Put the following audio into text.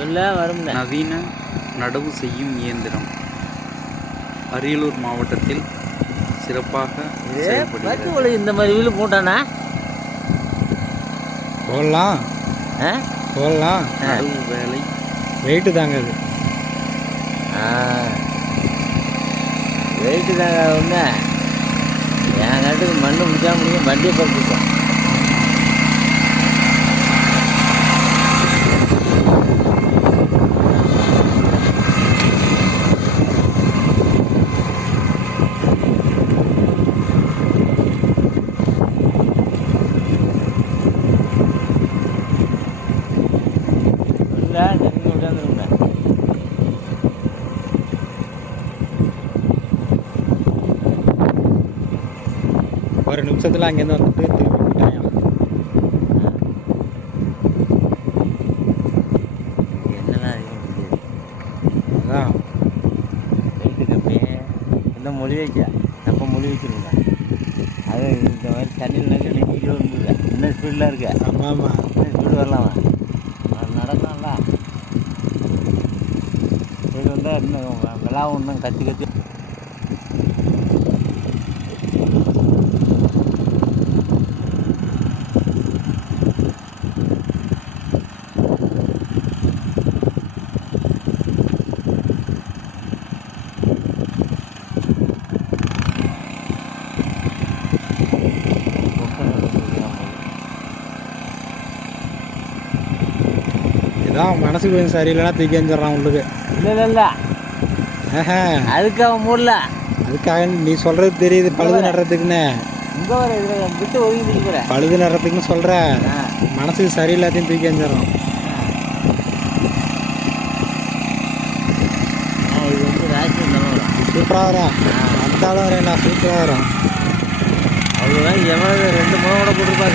நவீன நடவு செய்யும் இயந்திரம் அரியலூர் மாவட்டத்தில் சிறப்பாக செயல்படுகிறது. இந்த மாதிரி வீடு போட்டானா போடலாம் போடலாம். நடவு வேலை வெயிட்டு தாங்க அது. வெயிட்டு தாங்க ஒன்று என் காட்டுக்கு மண்ணு பிடிச்சா முடியும் வண்டியை பறிச்சுப்போம். ஒரு நிமிஷத்தில் அங்கேருந்து வந்துட்டு திருப்பி போயிட்டாங்க. என்னெல்லாம் அதான் வெயிட்டு கம்மி இன்னும் மொழி வைக்க அப்போ மொழி வச்சுருங்க. அது இந்த மாதிரி தண்ணியில் நின்று நீக்கிட்டு வரும்போது இன்னும் ஸ்பீடில் இருக்கு. ஆமாம் ஆமாம் இன்னும் ஸ்பீடு வரலாமா நடக்கலாம்ல. ஸ்பீடு வந்தால் இன்னும் விழாவும் இன்னும் கத்தி கத்தி இதான் மனசுக்கு கொஞ்சம் சரியில்லைன்னா தூக்கி எஞ்சிடறான் உள்ளுக்கு. இல்லை அதுக்கு அவன் மூடல. அதுக்காக நீ சொல்கிறது தெரியுது பழுது நடுறதுக்குன்னு. இங்கே வர இதில் விட்டு ஒதுங்கிட்டு போகிற பழுது நடுறதுக்குன்னு சொல்கிற மனசுக்கு சரியில்லாத்தையும் தூக்கி எஞ்சிடறான். இது வந்து ராசி சூப்பராக வரும். வந்தாலும் வரேன் நான் சூப்பராக வரும். அவ்வளோதான். எவ்வளோ 2 முகம் கூட போட்டுருப்பா.